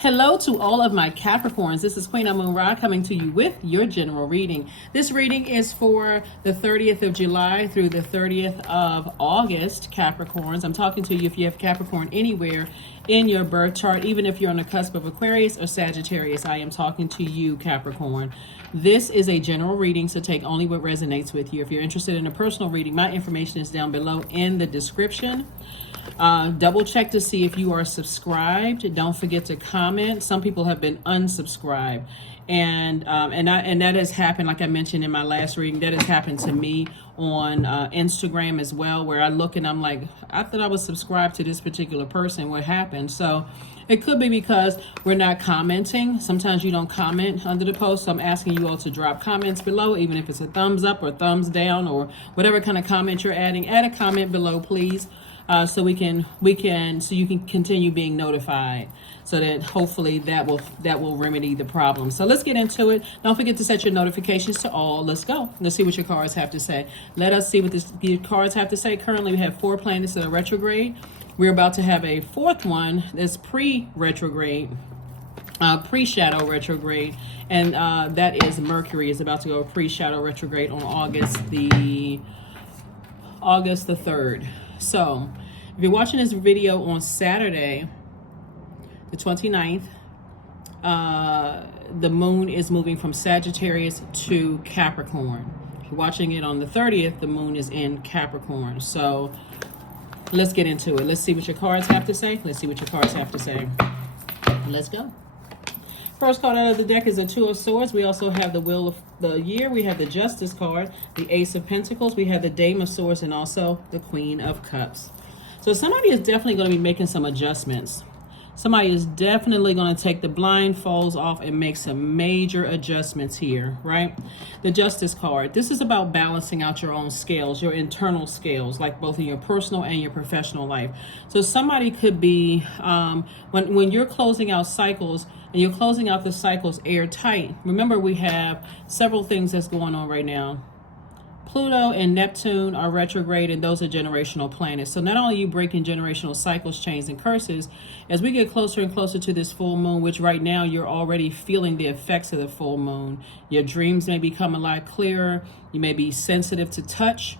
Hello to all of my Capricorns. This is Queen Amun Ra coming to you with your general reading. This reading is for the 30th of July through the 30th of August, Capricorns. I'm talking to you if you have Capricorn anywhere in your birth chart, even if you're on the cusp of Aquarius or Sagittarius. I am talking to you, Capricorn. This is a general reading, so take only what resonates with you. If you're interested in a personal reading, my information is down below in the description. Double check to see if you are subscribed. Don't forget to comment. Some people have been unsubscribed, and that has happened. Like I mentioned in my last reading, that has happened to me on Instagram as well, where I look and I'm like, I thought I was subscribed to this particular person. What happened? So it could be because we're not commenting. Sometimes you don't comment under the post. So I'm asking you all to drop comments below, even if it's a thumbs up or thumbs down or whatever kind of comment you're adding. Add a comment below, please. So you can continue being notified, so that hopefully that will remedy the problem. So let's get into it. Don't forget to set your notifications to all. Let's go. Let's see what your cards have to say. Let us see what your cards have to say. Currently, we have 4 planets that are retrograde. We're about to have a 4th one that's pre-retrograde, pre-shadow retrograde, and that is Mercury is about to go pre-shadow retrograde on August the 3rd. So if you're watching this video on Saturday, the 29th, the moon is moving from Sagittarius to Capricorn. If you're watching it on the 30th, the moon is in Capricorn. So let's get into it. Let's see what your cards have to say. Let's see what your cards have to say. Let's go. First card out of the deck is the 2 of Swords. We also have the Wheel of the Year. We have the Justice card, the Ace of Pentacles. We have the Dame of Swords and also the Queen of Cups. So somebody is definitely going to be making some adjustments. Somebody is definitely going to take the blindfolds off and make some major adjustments here, right? The Justice card. This is about balancing out your own scales, your internal scales, like both in your personal and your professional life. So somebody could be, when you're closing out cycles, and you're closing out the cycles airtight. Remember, we have several things that's going on right now. Pluto and Neptune are retrograde, and those are generational planets. So not only are you breaking generational cycles, chains, and curses, as we get closer and closer to this full moon, which right now you're already feeling the effects of the full moon. Your dreams may become a lot clearer. You may be sensitive to touch.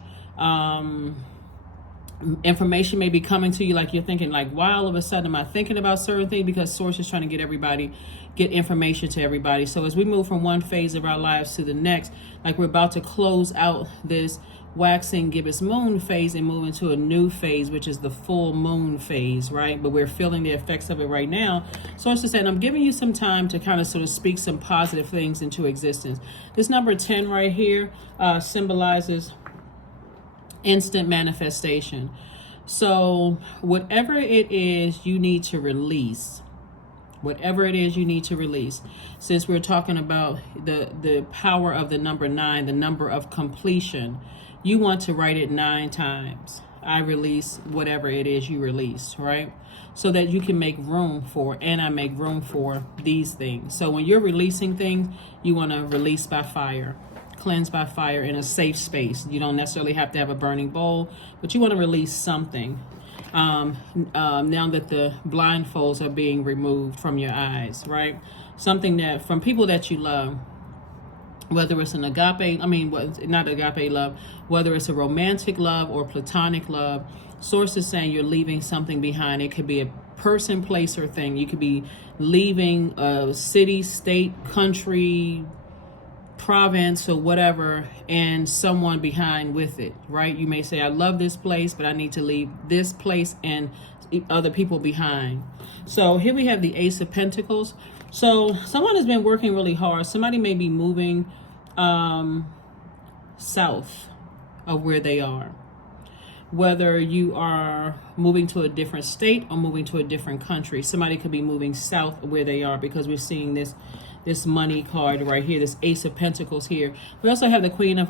Information may be coming to you like you're thinking, like, why all of a sudden am I thinking about certain things? Because Source is trying to get information to everybody. So as we move from one phase of our lives to the next, like we're about to close out this waxing gibbous moon phase and move into a new phase, which is the full moon phase, right? But we're feeling the effects of it right now. Source is saying, I'm giving you some time to kind of sort of speak some positive things into existence. This number 10 right here symbolizes instant manifestation. So whatever it is you need to release, since we're talking about the power of the number 9, the number of completion, you want to write it 9 times. I release whatever it is you release, right? So that you can make room for, and I make room for these things. So when you're releasing things, you want to release by fire. Cleanse by fire in a safe space. You don't necessarily have to have a burning bowl, but you want to release something now that the blindfolds are being removed from your eyes, right? Something that from people that you love, whether it's an not agape love, whether it's a romantic love or platonic love. Source is saying you're leaving something behind. It could be a person, place, or thing. You could be leaving a city, state, country, province, or whatever, and someone behind with it, right? You may say, I love this place, but I need to leave this place and other people behind. So here we have the Ace of Pentacles. So someone has been working really hard. Somebody may be moving south of where they are. Whether you are moving to a different state or moving to a different country, somebody could be moving south of where they are, because we're seeing this money card right here, this Ace of Pentacles here. We also have the Queen of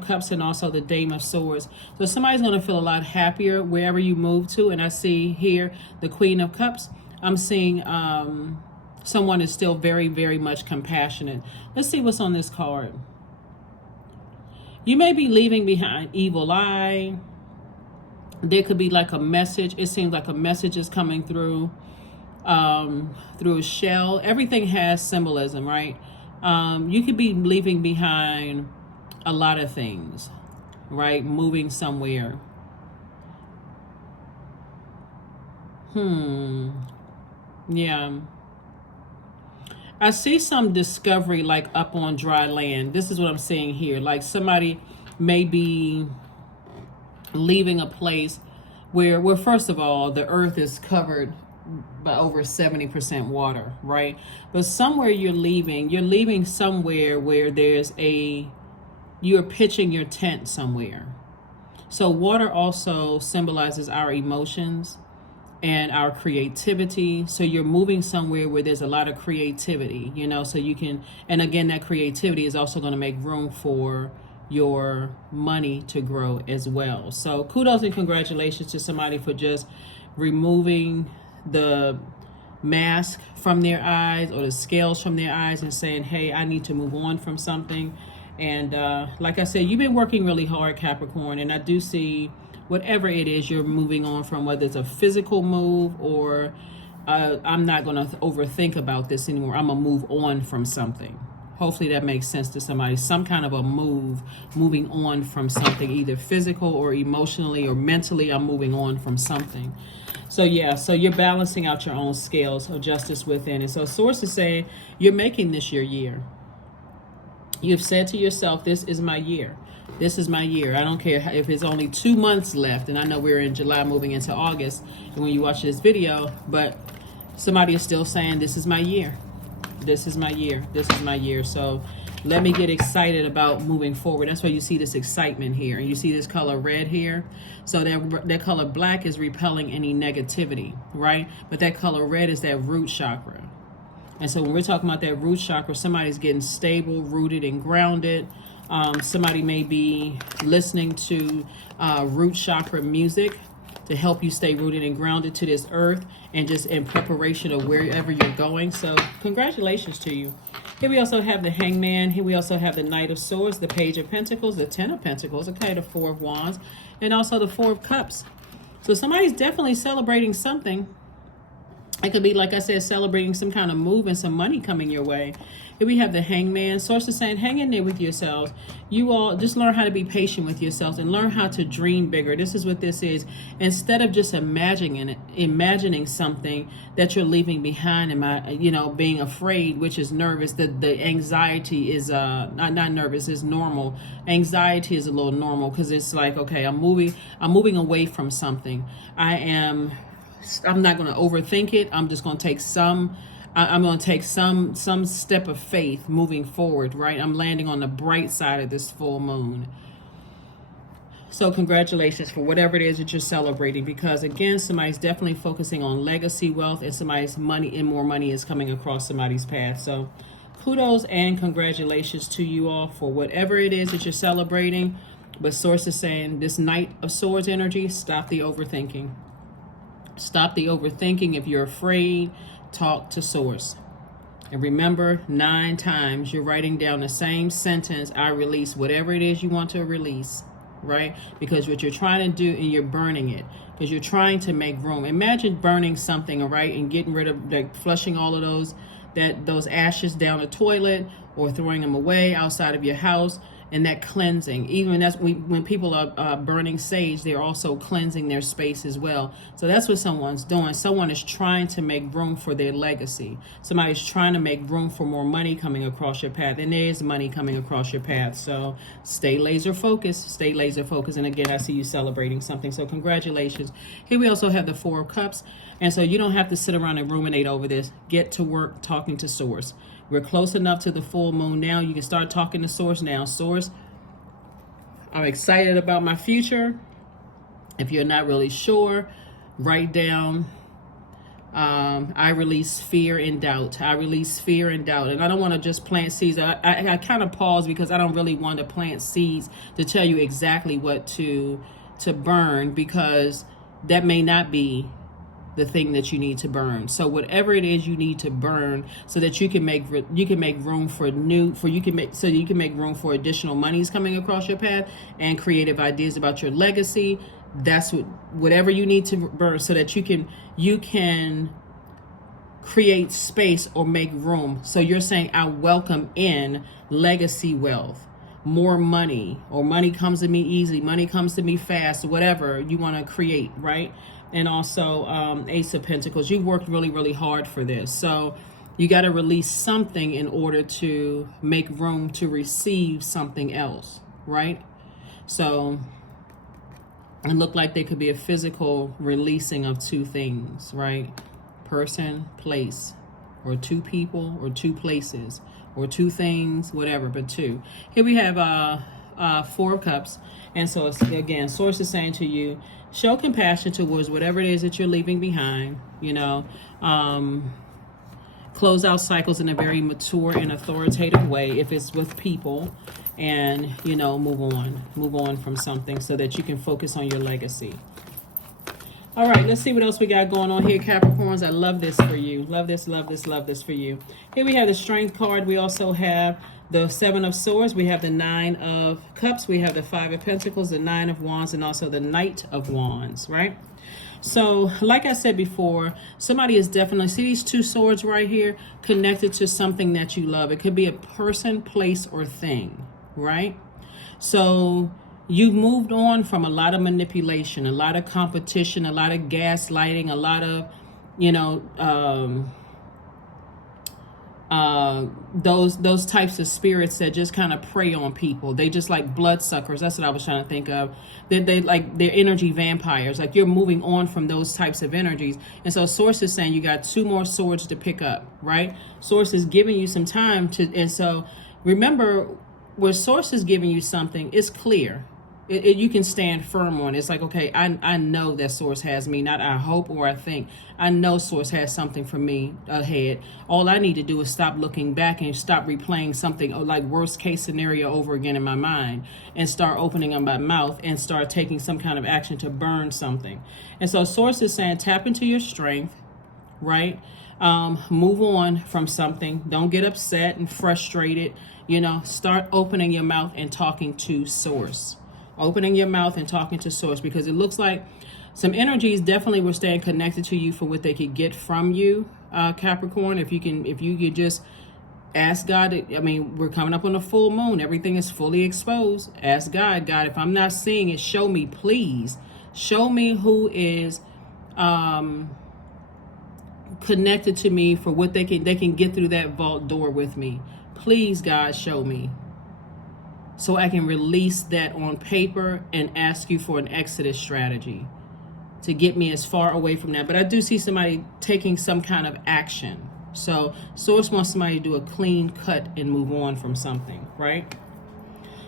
Cups and also the Dame of Swords. So somebody's going to feel a lot happier wherever you move to. And I see here the Queen of Cups. I'm seeing someone is still very, very much compassionate. Let's see what's on this card. You may be leaving behind evil eye. There could be like a message. It seems like a message is coming through. through a shell. Everything has symbolism, right? You could be leaving behind a lot of things, right? Moving somewhere. Yeah. I see some discovery like up on dry land. This is what I'm seeing here. Like somebody may be leaving a place where first of all, the earth is covered by over 70% water, right? But somewhere you're leaving somewhere where you're pitching your tent somewhere. So water also symbolizes our emotions and our creativity. So you're moving somewhere where there's a lot of creativity, so you can, and again, that creativity is also going to make room for your money to grow as well. So kudos and congratulations to somebody for just removing the mask from their eyes or the scales from their eyes and saying, hey, I need to move on from something. And like I said, you've been working really hard, Capricorn, and I do see whatever it is you're moving on from, whether it's a physical move or I'm not going to overthink about this anymore. I'm going to move on from something. Hopefully that makes sense to somebody. Some kind of a moving on from something, either physical or emotionally or mentally. I'm moving on from something. So yeah, so you're balancing out your own scales of justice within. And so Source is saying you're making this your year. You've said to yourself, this is my year. This is my year. I don't care if it's only 2 months left. And I know we're in July moving into August and when you watch this video, but somebody is still saying, this is my year. This is my year. This is my year. So let me get excited about moving forward. That's why you see this excitement here. And you see this color red here. So that color black is repelling any negativity, right? But that color red is that root chakra. And so when we're talking about that root chakra, somebody's getting stable, rooted, and grounded. Somebody may be listening to root chakra music to help you stay rooted and grounded to this earth and just in preparation of wherever you're going. So congratulations to you. Here we also have the Hangman. Here we also have the Knight of Swords, the Page of Pentacles, the Ten of Pentacles, okay, the Four of Wands, and also the Four of Cups. So somebody's definitely celebrating something. It could be, like I said, celebrating some kind of move and some money coming your way. Here we have the Hangman. Source is saying, hang in there with yourselves. You all just learn how to be patient with yourselves and learn how to dream bigger. This is what this is. Instead of just imagining something that you're leaving behind and being afraid, which is nervous. The anxiety is not nervous, it's normal. Anxiety is a little normal because it's like, okay, I'm moving away from something. I'm not going to overthink it. I'm just going to take some step of faith moving forward, right? I'm landing on the bright side of this full moon. So congratulations for whatever it is that you're celebrating, because again, somebody's definitely focusing on legacy wealth and somebody's money, and more money is coming across somebody's path. So kudos and congratulations to you all for whatever it is that you're celebrating. But Source is saying this Knight of Swords energy, stop the overthinking. Stop the overthinking. If you're afraid, talk to Source. And remember, 9 times you're writing down the same sentence, I release whatever it is you want to release, right? Because what you're trying to do, and you're burning it, because you're trying to make room. Imagine burning something, all right, and getting rid of, like, flushing all of those ashes down the toilet or throwing them away outside of your house. And that cleansing, even when people are burning sage, they're also cleansing their space as well. So that's what someone's doing. Someone is trying to make room for their legacy. Somebody's trying to make room for more money coming across your path. And there is money coming across your path. So stay laser focused. Stay laser focused. And again, I see you celebrating something. So congratulations. Here we also have the Four of Cups. And so you don't have to sit around and ruminate over this. Get to work talking to Source. We're close enough to the full moon now. You can start talking to Source now. Source, I'm excited about my future. If you're not really sure, write down, I release fear and doubt. I release fear and doubt. And I don't want to just plant seeds. I kind of pause because I don't really want to plant seeds to tell you exactly what to burn, because that may not be the thing that you need to burn. So whatever it is you need to burn, so that you can make room for room for additional monies coming across your path and creative ideas about your legacy. That's whatever you need to burn, so that you can create space or make room. So you're saying, I welcome in legacy wealth, more money, or money comes to me easily, money comes to me fast, or whatever you want to create, right? And also Ace of Pentacles. You've worked really, really hard for this. So you got to release something in order to make room to receive something else, right? So it looked like there could be a physical releasing of two things, right? Person, place, or two people, or two places, or two things, whatever, but two. Here we have Four of Cups. And so, again, Source is saying to you, show compassion towards whatever it is that you're leaving behind, you know. Close out cycles in a very mature and authoritative way if it's with people, and, you know, move on from something so that you can focus on your legacy. All right, let's see what else we got going on here, Capricorns. I love this for you. Love this, love this, love this for you. Here we have the Strength card. We also have the Seven of Swords. We have the Nine of Cups. We have the Five of Pentacles, the Nine of Wands, and also the Knight of Wands, right? So, like I said before, somebody is definitely, see these two swords right here, connected to something that you love. It could be a person, place, or thing, right? So you've moved on from a lot of manipulation, a lot of competition, a lot of gaslighting, a lot of, you know, those types of spirits that just kind of prey on people. They just like bloodsuckers. That's what I was trying to think of. They like, they're energy vampires. Like, you're moving on from those types of energies. And so Source is saying you got two more swords to pick up, right? Source is giving you some time to, and so remember, where Source is giving you something, it's clear. You can stand firm on it. It's like, okay, I know that Source has me, not I hope or I think. I know Source has something for me ahead. All I need to do is stop looking back and stop replaying something like worst case scenario over again in my mind, and start opening up my mouth and start taking some kind of action to burn something. And so Source is saying, tap into your strength, right? Move on from something. Don't get upset and frustrated. You know, start opening your mouth and talking to Source. Opening your mouth and talking to Source, because it looks like some energies definitely were staying connected to you for what they could get from you, Capricorn. If you could just ask God. I mean, we're coming up on a full moon. Everything is fully exposed. Ask God, if I'm not seeing it, show me, please. Show me who is connected to me for what they can get through that vault door with me. Please, God, show me, so I can release that on paper and ask you for an exodus strategy to get me as far away from that. But I do see somebody taking some kind of action. So Source wants somebody to do a clean cut and move on from something, right?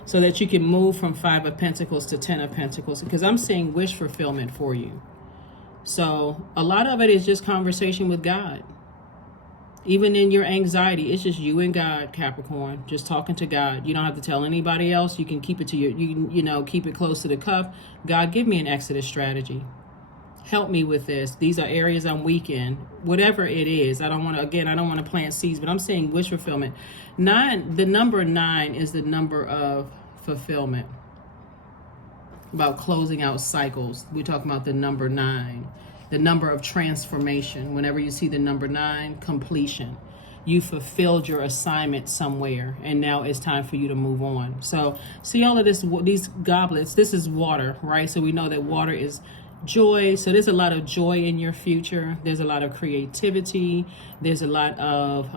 So that you can move from Five of Pentacles to Ten of Pentacles, because I'm seeing wish fulfillment for you. So a lot of it is just conversation with God. Even in your anxiety, it's just you and God, Capricorn, just talking to God. You don't have to tell anybody else. You can keep it to you know, keep it close to the cuff. God, give me an exodus strategy. Help me with this. These are areas I'm weak in. Whatever it is, I don't want to plant seeds, but I'm saying wish fulfillment. The number 9 is the number of fulfillment. About closing out cycles. We're talking about the number 9. The number of transformation. Whenever you see the number 9, completion. You fulfilled your assignment somewhere, and now it's time for you to move on. So see all of this, these goblets, this is water, right? So we know that water is joy. So there's a lot of joy in your future. There's a lot of creativity. There's a lot of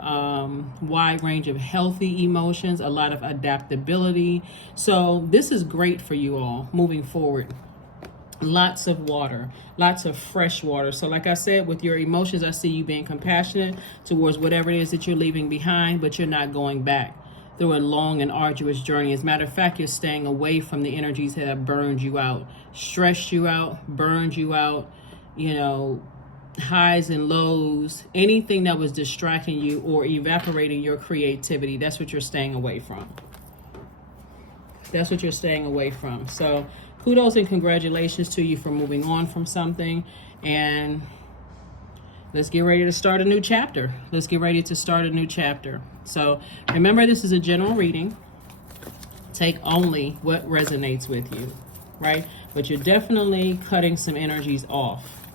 wide range of healthy emotions, a lot of adaptability. So this is great for you all moving forward. Lots of water, lots of fresh water. So like I said, with your emotions, I see you being compassionate towards whatever it is that you're leaving behind, but you're not going back through a long and arduous journey. As a matter of fact, you're staying away from the energies that have burned you out, stressed you out, burned you out, you know, highs and lows, anything that was distracting you or evaporating your creativity. That's what you're staying away from. That's what you're staying away from. So kudos and congratulations to you for moving on from something, and let's get ready to start a new chapter. Let's get ready to start a new chapter. So remember, this is a general reading. Take only what resonates with you, right? But you're definitely cutting some energies off,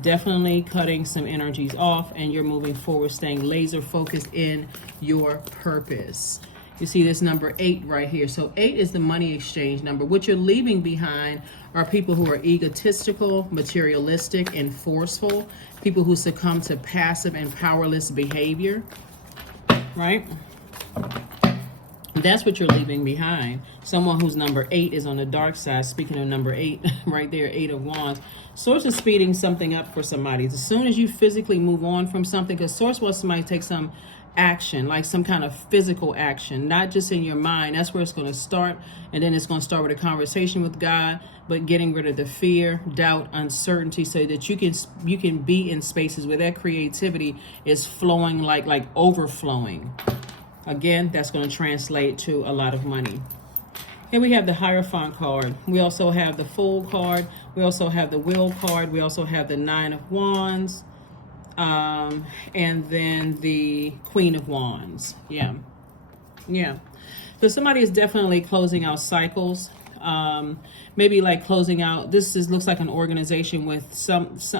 definitely cutting some energies off, and you're moving forward, staying laser focused in your purpose. You see this number 8 right here. So 8 is the money exchange number. What you're leaving behind are people who are egotistical, materialistic, and forceful. People who succumb to passive and powerless behavior, right? That's what you're leaving behind. Someone whose number 8 is on the dark side. Speaking of number 8, right there, 8 of Wands. Source is speeding something up for somebody. As soon as you physically move on from something, because Source wants somebody to take some action, like some kind of physical action, not just in your mind. That's where it's going to start, and then it's going to start with a conversation with God, but getting rid of the fear, doubt, uncertainty, so that you can be in spaces where that creativity is flowing, like overflowing. Again, that's going to translate to a lot of money. Here we have the Hierophant card. We also have the Fool card. We also have the Wheel card. We also have the 9 of Wands. And then the Queen of Wands. Yeah. So somebody is definitely closing out cycles. Maybe like closing out. Looks like an organization with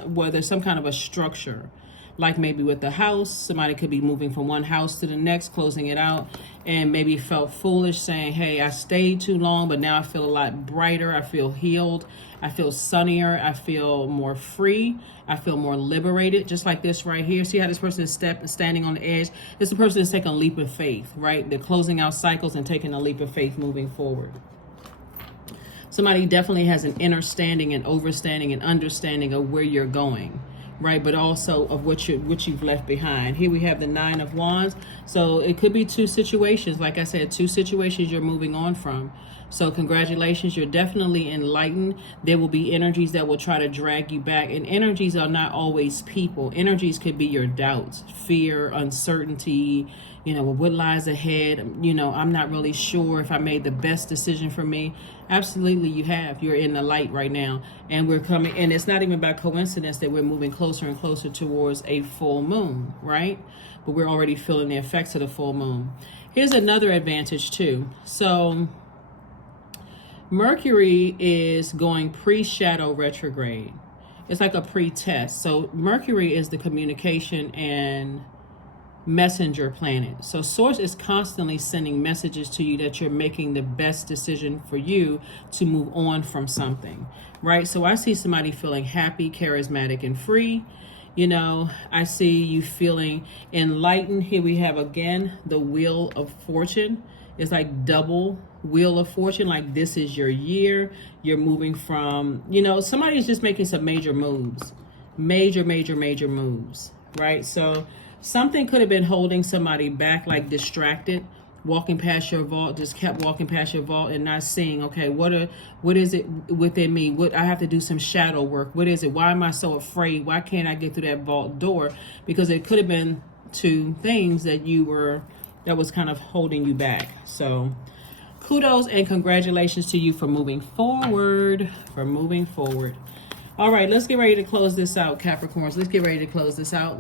where there's some kind of a structure. Like maybe with the house, somebody could be moving from one house to the next, closing it out, and maybe felt foolish saying, hey, I stayed too long, but now I feel a lot brighter. I feel healed. I feel sunnier. I feel more free. I feel more liberated, just like this right here. See how this person is standing on the edge? This person is taking a leap of faith, right? They're closing out cycles and taking a leap of faith moving forward. Somebody definitely has an understanding and understanding of where you're going, right? But also of what you've left behind. Here we have the 9 of Wands. So it could be 2 situations. Like I said, 2 situations you're moving on from. So congratulations, you're definitely enlightened. There will be energies that will try to drag you back. And energies are not always people. Energies could be your doubts, fear, uncertainty, what lies ahead. I'm not really sure if I made the best decision for me. Absolutely, you have. You're in the light right now. And we're coming, and it's not even by coincidence that we're moving closer and closer towards a full moon, right? But we're already feeling the effects of the full moon. Here's another advantage too. So Mercury is going pre-shadow retrograde. It's like a pre-test. So Mercury is the communication and messenger planet. So Source is constantly sending messages to you that you're making the best decision for you to move on from something, right? So I see somebody feeling happy, charismatic, and free. I see you feeling enlightened. Here we have again the Wheel of Fortune. It's like double Wheel of Fortune, like this is your year. You're moving from, somebody's just making some major moves. Major moves, right? So something could have been holding somebody back, like distracted, walking past your vault, just kept walking past your vault and not seeing, okay, what is it within me? What I have to do some shadow work. What is it? Why am I so afraid? Why can't I get through that vault door? Because it could have been 2 things that was kind of holding you back. So kudos and congratulations to you for moving forward, All right, let's get ready to close this out, Capricorns. Let's get ready to close this out.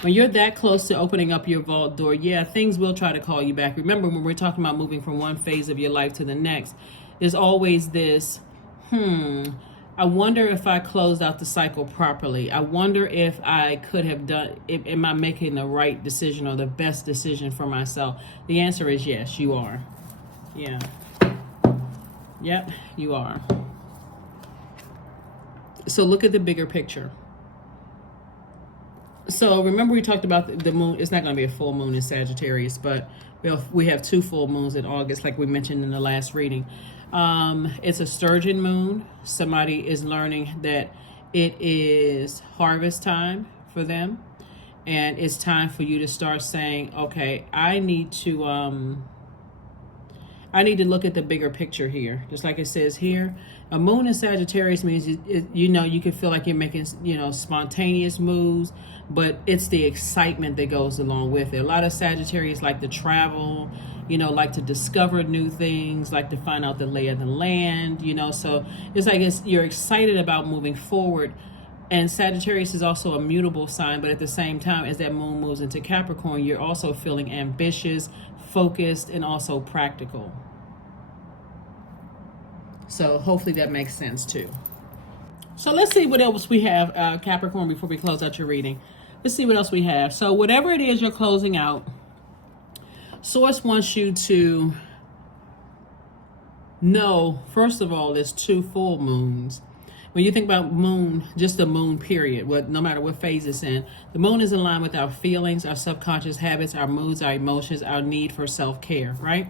When you're that close to opening up your vault door, yeah, things will try to call you back. Remember, when we're talking about moving from one phase of your life to the next, there's always this, I wonder if I closed out the cycle properly. I wonder if I could have am I making the right decision or the best decision for myself? The answer is yes, you are. Yeah. Yep, you are. So look at the bigger picture. So remember we talked about the moon. It's not going to be a full moon in Sagittarius, but we have 2 full moons in August, like we mentioned in the last reading. It's a sturgeon moon. Somebody is learning that it is harvest time for them, and it's time for you to start saying, okay, I need to look at the bigger picture here. Just like it says here, a moon in Sagittarius means you can feel like you're making spontaneous moves, but it's the excitement that goes along with it. A lot of Sagittarius like to travel, like to discover new things, like to find out the lay of the land, so it's like you're excited about moving forward. And Sagittarius is also a mutable sign, but at the same time, as that moon moves into Capricorn, you're also feeling ambitious, focused, and also practical. So hopefully that makes sense too. So let's see what else we have, Capricorn, before we close out your reading. Let's see what else we have. So whatever it is you're closing out, Source wants you to know, first of all, there's 2 full moons. When you think about moon, just the moon period, no matter what phase it's in, the moon is in line with our feelings, our subconscious habits, our moods, our emotions, our need for self-care, right?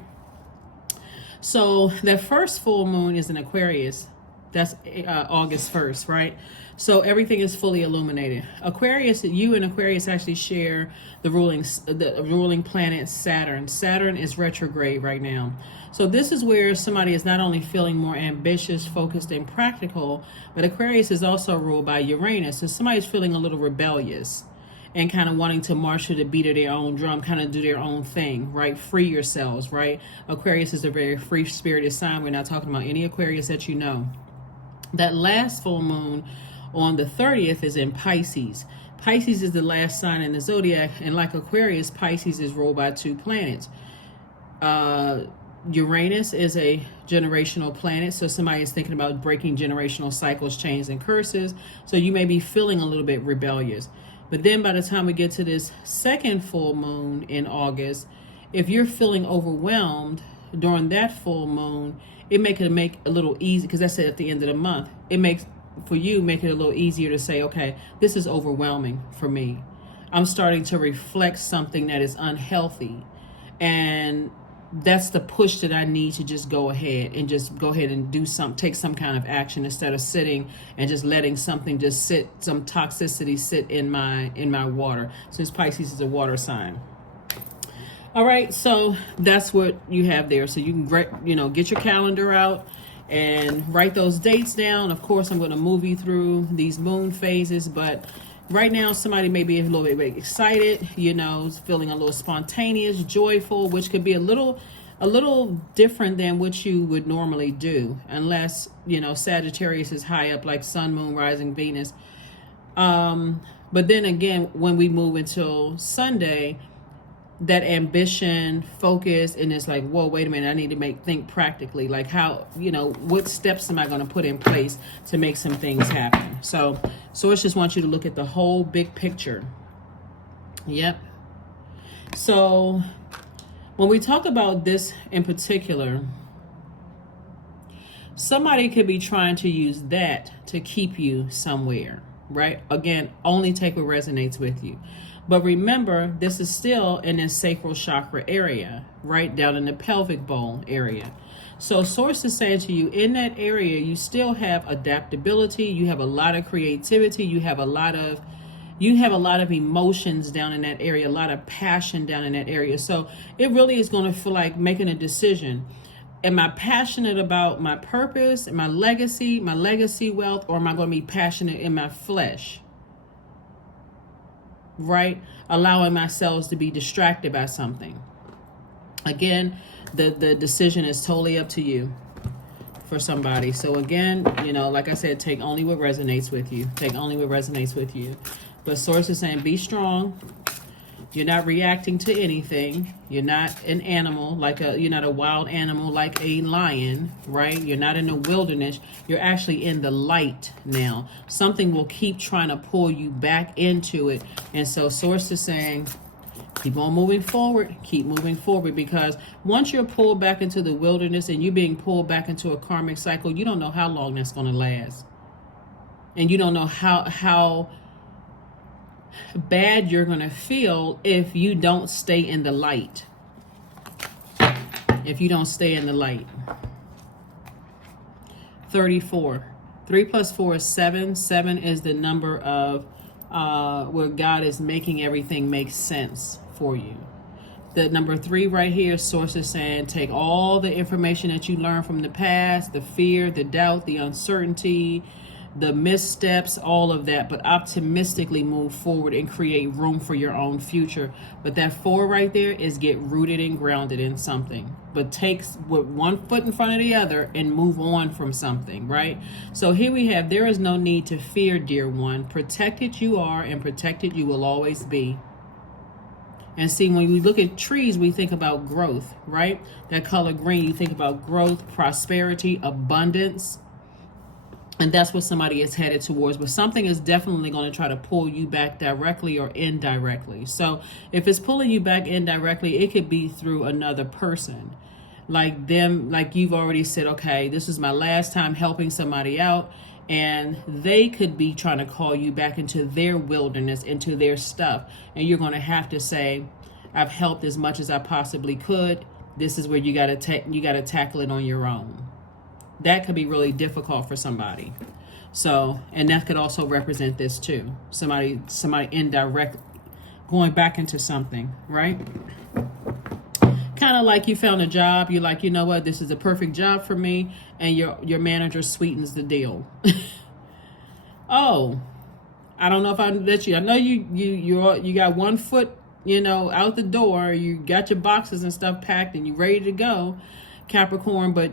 So that first full moon is in Aquarius. That's August 1st, right? So everything is fully illuminated. Aquarius, you and Aquarius actually share the ruling planet Saturn. Saturn is retrograde right now. So this is where somebody is not only feeling more ambitious, focused, and practical, but Aquarius is also ruled by Uranus. So somebody's feeling a little rebellious and kind of wanting to march to the beat of their own drum, kind of do their own thing, right? Free yourselves, right? Aquarius is a very free-spirited sign. We're not talking about any Aquarius that you know. That last full moon on the 30th is in Pisces. Pisces is the last sign in the zodiac, and like Aquarius, Pisces is ruled by 2 planets. Uranus is a generational planet, so somebody is thinking about breaking generational cycles, chains, and curses. So you may be feeling a little bit rebellious. But then by the time we get to this second full moon in August, if you're feeling overwhelmed during that full moon, it make a little easy, because that's at the end of the month. It make it a little easier to say, okay, this is overwhelming for me. I'm starting to reflect something that is unhealthy. And that's the push that I need to just go ahead and do take some kind of action, instead of sitting and just letting something just sit, some toxicity sit in my water, since Pisces is a water sign. All right, so that's what you have there. So you can get your calendar out and write those dates down. Of course, I'm going to move you through these moon phases, but right now, somebody may be a little bit excited, feeling a little spontaneous, joyful, which could be a little different than what you would normally do, unless, Sagittarius is high up, like Sun, Moon, Rising, Venus. But then again, when we move until Sunday, that ambition, focus, and it's like, whoa, wait a minute, I need to think practically, like how, what steps am I going to put in place to make some things happen? So it just wants you to look at the whole big picture. Yep. So when we talk about this in particular, somebody could be trying to use that to keep you somewhere, right? Again, only take what resonates with you. But remember, this is still in the sacral chakra area, right down in the pelvic bowl area. So Source is saying to you, in that area, you still have adaptability. You have a lot of creativity. You have a lot of emotions down in that area, a lot of passion down in that area. So it really is going to feel like making a decision. Am I passionate about my purpose and my legacy wealth, or am I going to be passionate in my flesh? Right? Allowing myself to be distracted by something. Again, the decision is totally up to you for somebody. So again, like I said, take only what resonates with you. Take only what resonates with you. But Source is saying, be strong. You're not reacting to anything. You're not an animal, you're not a wild animal like a lion, right? You're not in the wilderness. You're actually in the light now. Something will keep trying to pull you back into it. And so Source is saying, keep on moving forward. Keep moving forward, because once you're pulled back into the wilderness and you're being pulled back into a karmic cycle, you don't know how long that's going to last. And you don't know how bad you're going to feel if you don't stay in the light. If you don't stay in the light. 34. 3 plus 4 is 7. 7 is the number of where God is making everything make sense for you. The number 3 right here, Source is saying, take all the information that you learned from the past, the fear, the doubt, the uncertainty, the missteps, all of that, but optimistically move forward and create room for your own future. But that 4 right there is get rooted and grounded in something. But take with one foot in front of the other and move on from something, right? So here we have, there is no need to fear, dear one. Protected you are, and protected you will always be. And see, when we look at trees, we think about growth, right? That color green, you think about growth, prosperity, abundance. And that's what somebody is headed towards. But something is definitely going to try to pull you back directly or indirectly. So if it's pulling you back indirectly, it could be through another person. Like them, like you've already said, okay, this is my last time helping somebody out. And they could be trying to call you back into their wilderness, into their stuff. And you're going to have to say, I've helped as much as I possibly could. This is where you got to tackle it on your own. That could be really difficult for somebody. So, and that could also represent this too. Somebody indirect going back into something, right? Kind of like you found a job. You're like, you know what? This is a perfect job for me. And your manager sweetens the deal. Oh, I don't know if I let you. I know you got one foot, out the door. You got your boxes and stuff packed and you ready to go, Capricorn, but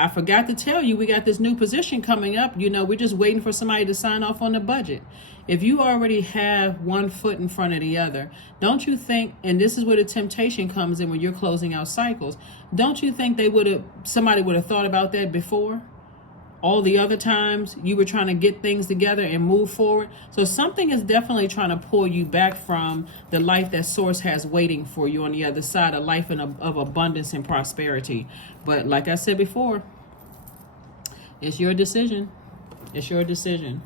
I forgot to tell you, we got this new position coming up. We're just waiting for somebody to sign off on the budget. If you already have one foot in front of the other, don't you think, and this is where the temptation comes in when you're closing out cycles, don't you think somebody would have thought about that before? All the other times you were trying to get things together and move forward. So something is definitely trying to pull you back from the life that Source has waiting for you on the other side, a life of abundance and prosperity. But like I said before, it's your decision. It's your decision.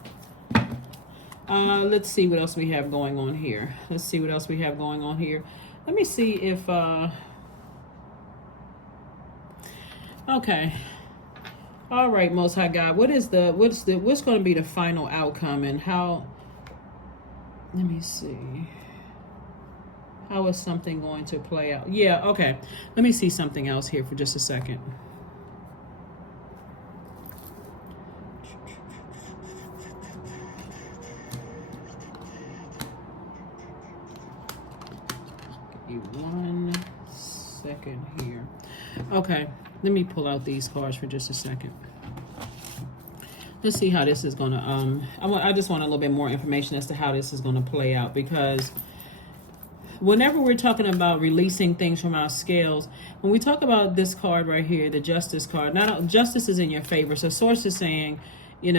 Let's see what else we have going on here. Let me see if okay. All right, Most High God, what's going to be the final outcome, and how? Let me see. How is something going to play out? Yeah, okay. Let me see something else here for just a second. Give me 1 second here. Okay. Let me pull out these cards for just a second. Let's see how this is going to, I just want a little bit more information as to how this is going to play out, because whenever we're talking about releasing things from our scales, when we talk about this card right here, the Justice card, justice is in your favor. So Source is saying, you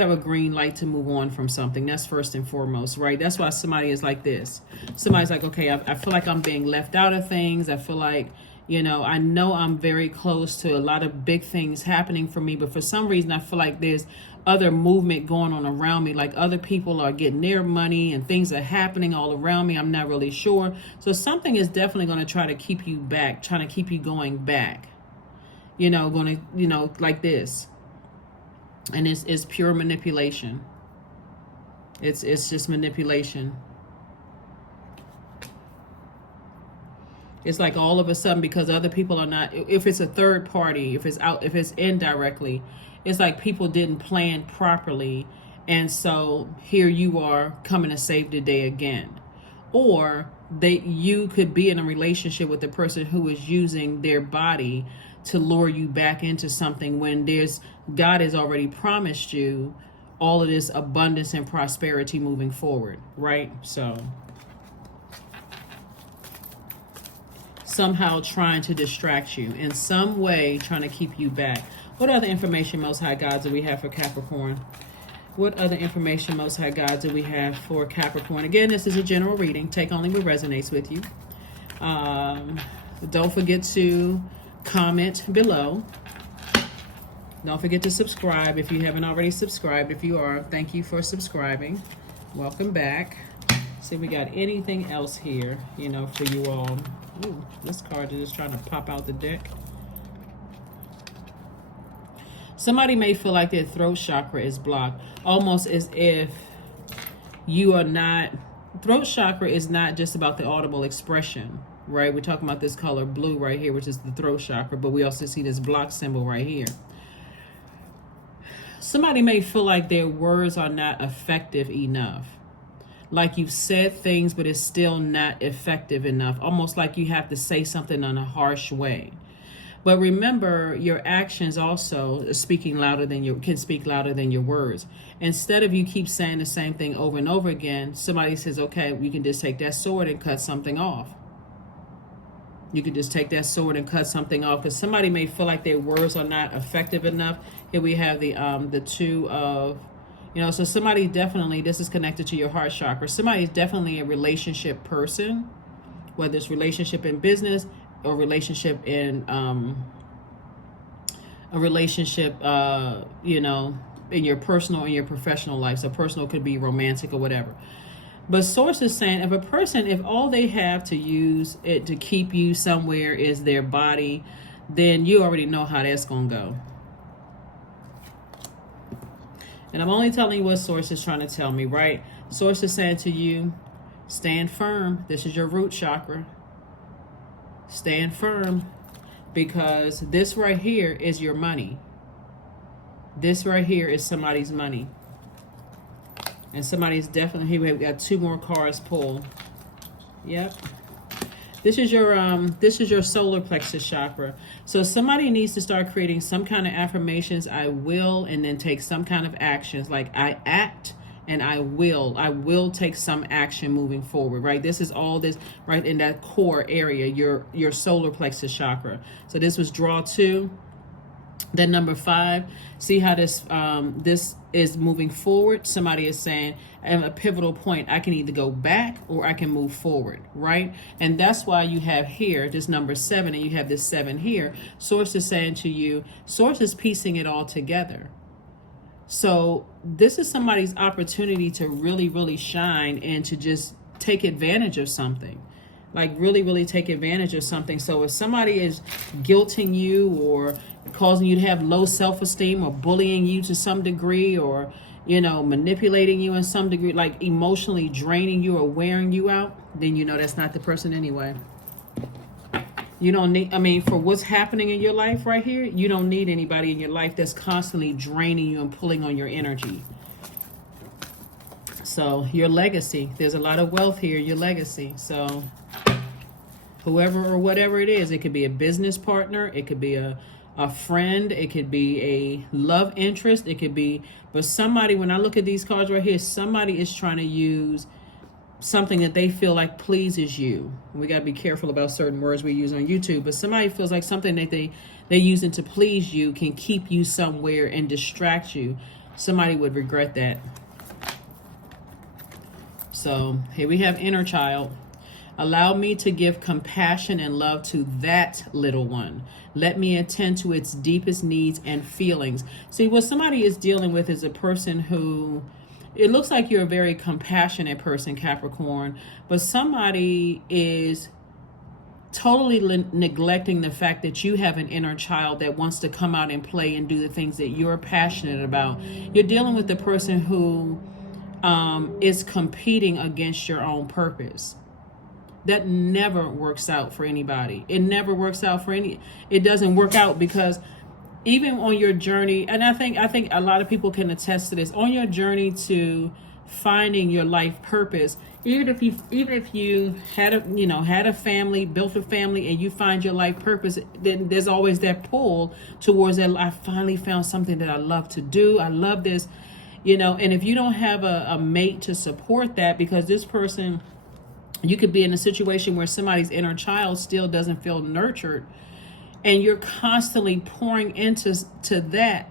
have a green light to move on from something. That's first and foremost, right? That's why somebody is like this. Somebody's like, okay, I feel like I'm being left out of things. I feel like, I know I'm very close to a lot of big things happening for me, but for some reason I feel like there's other movement going on around me, like other people are getting their money and things are happening all around me. I'm not really sure. So something is definitely going to try to keep you back, trying to keep you going back, like this. And it's pure manipulation. It's just manipulation. It's like all of a sudden, because other people are not, if it's a third party, if it's indirectly, it's like people didn't plan properly. And so here you are coming to save the day again. Or you could be in a relationship with the person who is using their body to lure you back into something when God has already promised you all of this abundance and prosperity moving forward, right? So somehow trying to distract you in some way, trying to keep you back. What other information, Most High God, do we have for Capricorn? What other information, Most High God, do we have for Capricorn? Again, this is a general reading. Take only what resonates with you. Don't forget to comment below. Don't forget to subscribe if you haven't already subscribed. If you are, thank you for subscribing. Welcome back. See if we got anything else here, for you all. Ooh, this card is just trying to pop out the deck. Somebody may feel like their throat chakra is blocked, almost as if you are not. Throat chakra is not just about the audible expression, right? We're talking about this color blue right here, which is the throat chakra, but we also see this block symbol right here. Somebody may feel like their words are not effective enough. Like you've said things, but it's still not effective enough. Almost like you have to say something in a harsh way. But remember, your actions also can speak louder than your words. Instead of you keep saying the same thing over and over again, somebody says, okay, we can just take that sword and cut something off. You could just take that sword and cut something off, because somebody may feel like their words are not effective enough. Here we have the two of, so somebody definitely, this is connected to your heart chakra. Somebody is definitely a relationship person, whether it's relationship in business or relationship in a relationship, in your personal and your professional life. So personal could be romantic or whatever. But source is saying if all they have to use it to keep you somewhere is their body, then you already know how that's going to go. And I'm only telling you what source is trying to tell me, right? Source is saying to you, stand firm. This is your root chakra. Stand firm, because this right here is your money. This right here is somebody's money. And somebody's definitely, here we've got 2 more cards pulled. Yep. This is your solar plexus chakra. So somebody needs to start creating some kind of affirmations. I will, and then take some kind of actions. Like I act and I will take some action moving forward, right? This is all this right in that core area, your solar plexus chakra. So this was draw 2. Then number 5, see how this is moving forward. Somebody is saying, at a pivotal point, I can either go back or I can move forward, right? And that's why you have here this number 7, and you have this 7 here. Source is saying to you, source is piecing it all together. So this is somebody's opportunity to really, really shine and to just take advantage of something. Like really, really take advantage of something. So if somebody is guilting you or causing you to have low self-esteem or bullying you to some degree, or, manipulating you in some degree, like emotionally draining you or wearing you out, then that's not the person anyway. You don't need, for what's happening in your life right here, you don't need anybody in your life that's constantly draining you and pulling on your energy. So your legacy, there's a lot of wealth here, your legacy. So whoever or whatever it is, it could be a business partner, it could be a friend, it could be a love interest, it could be, but somebody, when I look at these cards right here, somebody is trying to use something that they feel like pleases you. We got to be careful about certain words we use on YouTube, but somebody feels like something that they're using to please you can keep you somewhere and distract you. Somebody would regret that. So here we have inner child. Allow me to give compassion and love to that little one. Let me attend to its deepest needs and feelings. See, what somebody is dealing with is a person who, it looks like you're a very compassionate person, Capricorn, but somebody is totally neglecting the fact that you have an inner child that wants to come out and play and do the things that you're passionate about. You're dealing with the person who is competing against your own purpose. That never works out for anybody. It never works out for it doesn't work out, because even on your journey, and I think a lot of people can attest to this, on your journey to finding your life purpose, even if you had a family, built a family, and you find your life purpose, then there's always that pull towards that. I finally found something that I love to do. I love this, and if you don't have a mate to support that, because this person, you could be in a situation where somebody's inner child still doesn't feel nurtured, and you're constantly pouring into that.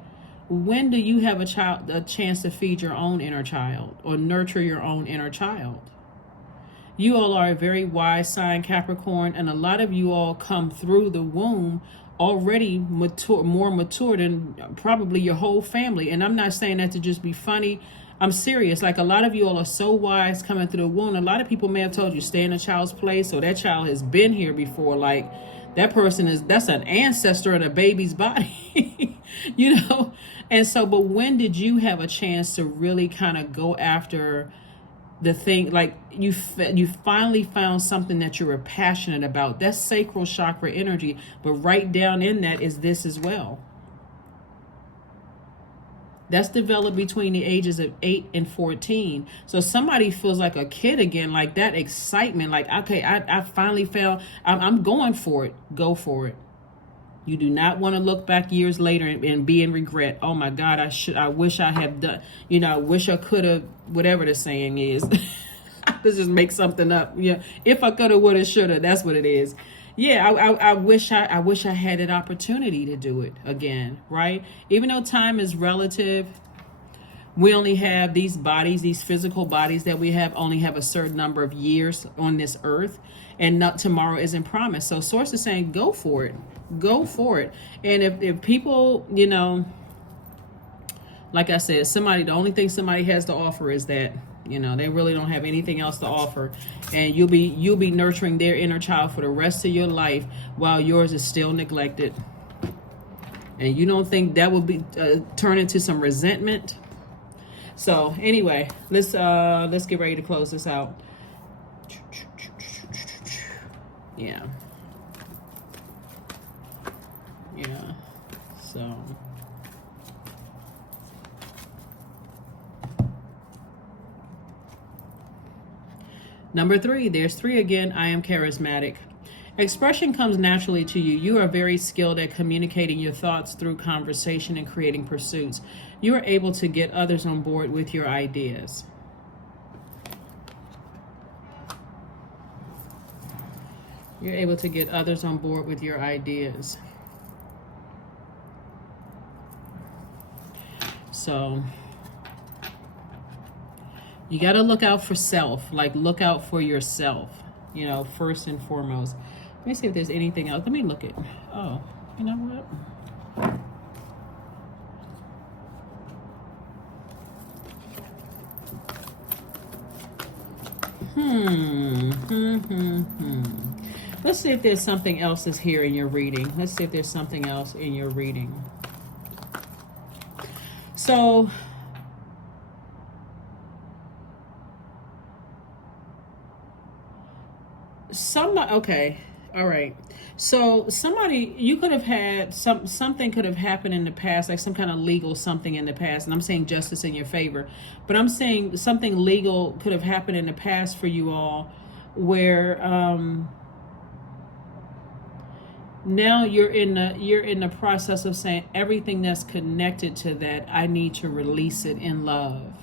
When do you have a chance to feed your own inner child or nurture your own inner child? You all are a very wise sign, Capricorn, and a lot of you all come through the womb already more mature than probably your whole family. And I'm not saying that to just be funny. I'm serious. Like, a lot of you all are so wise coming through the womb. A lot of people may have told you stay in a child's place, so that child has been here before. Like, that's an ancestor in a baby's body, And so, but when did you have a chance to really kind of go after the thing? Like, you finally found something that you were passionate about. That's sacral chakra energy. But right down in that is this as well. That's developed between the ages of 8 and 14. So somebody feels like a kid again, like that excitement, like, okay, I finally found, I'm going for it. Go for it. You do not want to look back years later and be in regret. Oh my God, I wish I had done, I wish I could have, whatever the saying is. Let's just make something up. Yeah. If I could have, would have, should have, that's what it is. Yeah, I wish I had an opportunity to do it again, right? Even though time is relative, we only have these bodies, these physical bodies that we have, only have a certain number of years on this earth, and not tomorrow isn't promised. So source is saying, go for it, go for it. And if people, you know, like I said, the only thing somebody has to offer is that, you know, they really don't have anything else to offer, and you'll be nurturing their inner child for the rest of your life while yours is still neglected. And you don't think that will be turn into some resentment? So anyway, let's get ready to close this out. Yeah. So number 3, there's 3 again. I am charismatic. Expression comes naturally to you. You are very skilled at communicating your thoughts through conversation and creating pursuits. You are able to get others on board with your ideas. You're able to get others on board with your ideas. So you got to look out for self, like look out for yourself, you know, first and foremost. Let me see if there's anything else. Let me look at, oh, you know what? Let's see if there's something else that's here in your reading. Let's see if there's something else in your reading. So okay, all right. So somebody, you could have had something could have happened in the past, like some kind of legal something in the past, and I'm saying justice in your favor, but I'm saying something legal could have happened in the past for you all, where now you're in the process of saying everything that's connected to that, I need to release it in love,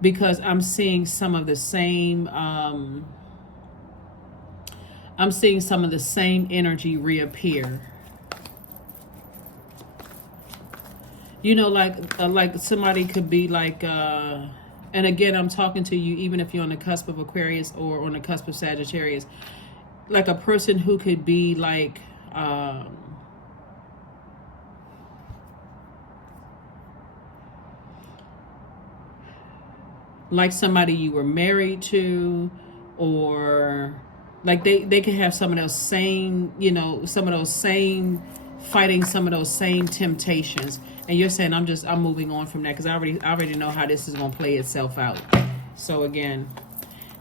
because I'm seeing some of the same energy reappear. You know, like somebody could be like, and again, I'm talking to you, even if you're on the cusp of Aquarius or on the cusp of Sagittarius, like a person who could be like, like somebody you were married to, or like they could have some of those same, you know, some of those same fighting some of those same temptations, and you're saying I'm moving on from that because I already know how this is going to play itself out. So again,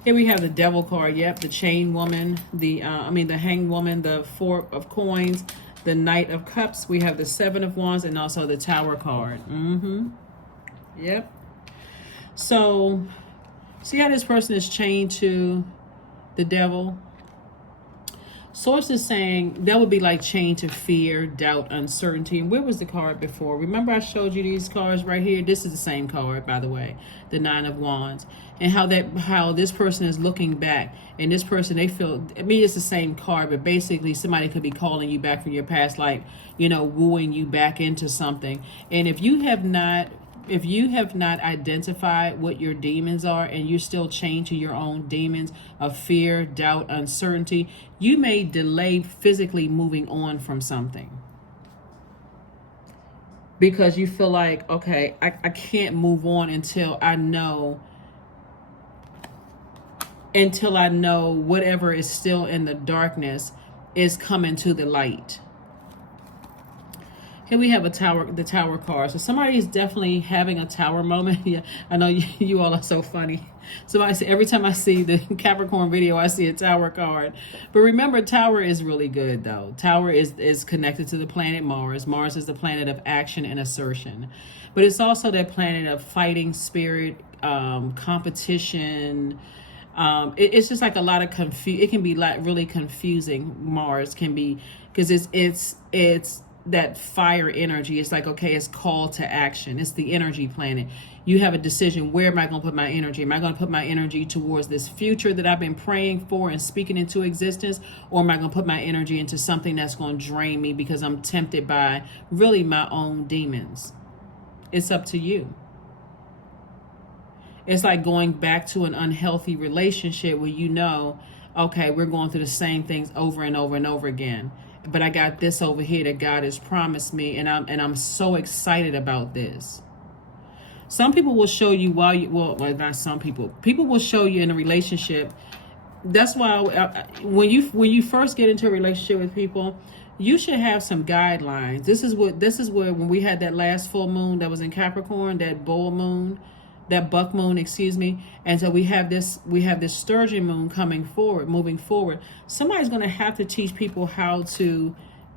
here we have the Devil card. Yep, the Chain Woman, the Hanged Woman, the Four of Coins, the Knight of Cups. We have the Seven of Wands, and also the Tower card. Yep. So see how this person is chained to the Devil? Source is saying that would be like chained to fear, doubt, uncertainty. And where was the card before? Remember I showed you these cards right here? This is the same card, by the way, the Nine of Wands. And how this person is looking back, and this person, they feel, I mean, it's the same card, but basically somebody could be calling you back from your past, like, you know, wooing you back into something. And if you have not identified what your demons are, and you're still chained to your own demons of fear, doubt, uncertainty, you may delay physically moving on from something because you feel like, okay, I can't move on until I know whatever is still in the darkness is coming to the light. Here we have the Tower card. So somebody is definitely having a Tower moment. Yeah, I know you all are so funny. Somebody say, every time I see the Capricorn video, I see a Tower card. But remember, Tower is really good, though. Tower is connected to the planet Mars. Mars is the planet of action and assertion. But it's also that planet of fighting spirit, competition. It's just like a lot of it can be like really confusing. Mars can be, because it's that fire energy. It's like, okay, it's call to action. It's the energy planet. You have a decision. Where am I going to put my energy? Am I going to put my energy towards this future that I've been praying for and speaking into existence? Or am I going to put my energy into something that's going to drain me because I'm tempted by really my own demons? It's up to you. It's like going back to an unhealthy relationship where you know, okay, we're going through the same things over and over and over again. But I got this over here that God has promised me, and I'm so excited about this. Some people will show you well, not some people. People will show you in a relationship. That's why when you first get into a relationship with people, you should have some guidelines. This is where when we had that last full moon that was in Capricorn, that bull moon, that buck moon, excuse me. And so we have this sturgeon moon moving forward. Somebody's going to have to teach people how to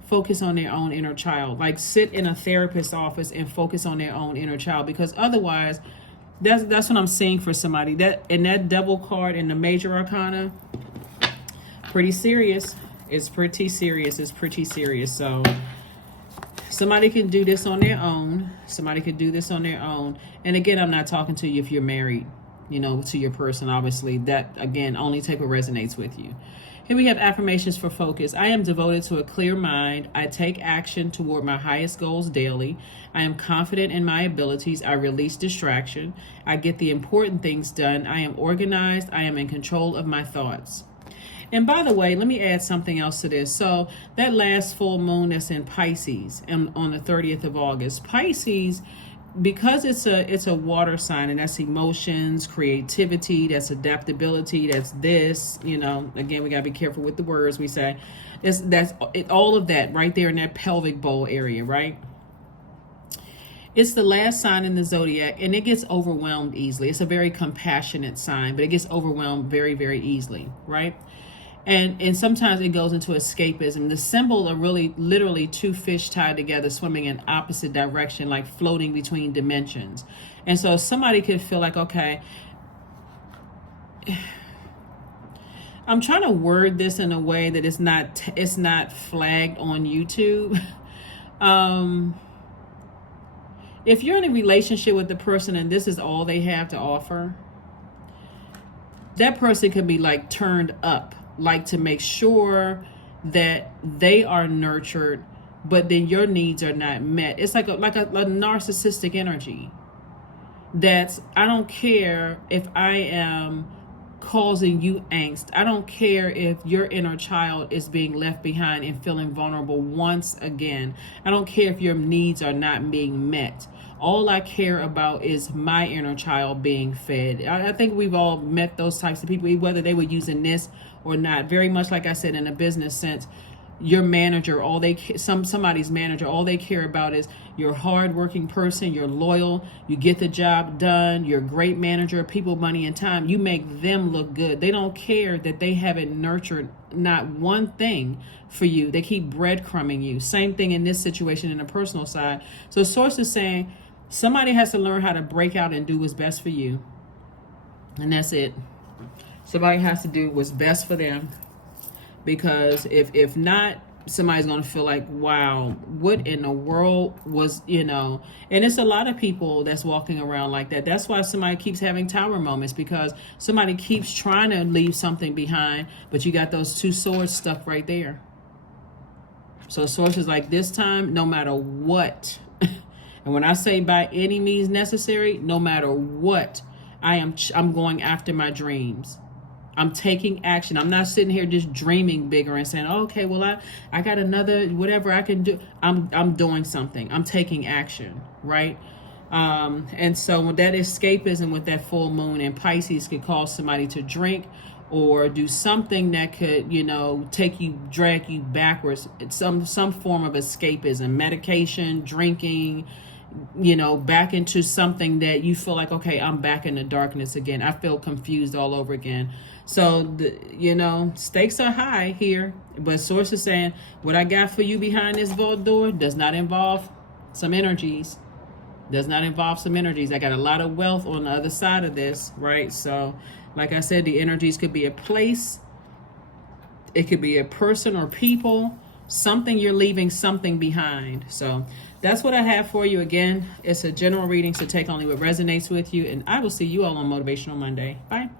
focus on their own inner child, like sit in a therapist's office and focus on their own inner child, because otherwise that's what I'm seeing for somebody. That devil card in the major arcana, pretty serious. It's pretty serious. So somebody can do this on their own. And again, I'm not talking to you if you're married, to your person. Obviously, that, again, only type of resonates with you. Here we have affirmations for focus. I am devoted to a clear mind. I take action toward my highest goals daily. I am confident in my abilities. I release distraction. I get the important things done. I am organized. I am in control of my thoughts. And by the way, let me add something else to this. So that last full moon that's in Pisces on the 30th of August, Pisces, because it's a water sign, and that's emotions, creativity, that's adaptability, that's this, again, we got to be careful with the words we say. That's all of that right there in that pelvic bowl area, right? It's the last sign in the zodiac, and it gets overwhelmed easily. It's a very compassionate sign, but it gets overwhelmed very, very easily, right? And sometimes it goes into escapism. The symbol are really literally two fish tied together, swimming in opposite direction, like floating between dimensions. And so somebody could feel like, okay, I'm trying to word this in a way that it's not flagged on YouTube. If you're in a relationship with the person and this is all they have to offer, that person could be like turned up, like to make sure that they are nurtured, but then your needs are not met. It's like a narcissistic energy. That's, I don't care if I am causing you angst. I don't care if your inner child is being left behind and feeling vulnerable once again. I don't care if your needs are not being met. All I care about is my inner child being fed. I think we've all met those types of people, whether they were using this or not. Very much like I said, in a business sense, your manager, somebody's manager, all they care about is you're a hardworking person, you're loyal, you get the job done, you're a great manager, people, money, and time. You make them look good. They don't care that they haven't nurtured not one thing for you. They keep breadcrumbing you. Same thing in this situation in the personal side. So Source is saying somebody has to learn how to break out and do what's best for you. And that's it. Somebody has to do what's best for them. Because if not, somebody's going to feel like, wow, what in the world was, and it's a lot of people that's walking around like that. That's why somebody keeps having tower moments, because somebody keeps trying to leave something behind, but you got those two swords stuck right there. So Source is like, this time, no matter what, and when I say by any means necessary, no matter what, I'm going after my dreams. I'm taking action. I'm not sitting here just dreaming bigger and saying, oh, okay, well, I got another, whatever I can do. I'm doing something. I'm taking action, right? And so with that escapism, with that full moon in Pisces, could cause somebody to drink or do something that could, drag you backwards. It's some form of escapism, medication, drinking, back into something that you feel like, okay, I'm back in the darkness again. I feel confused all over again. So, stakes are high here. But Source is saying, what I got for you behind this vault door does not involve some energies. I got a lot of wealth on the other side of this, right? So, like I said, the energies could be a place. It could be a person or people. something, you're leaving something behind. So that's what I have for you. Again, it's a general reading, so take only what resonates with you. And I will see you all on Motivational Monday. Bye.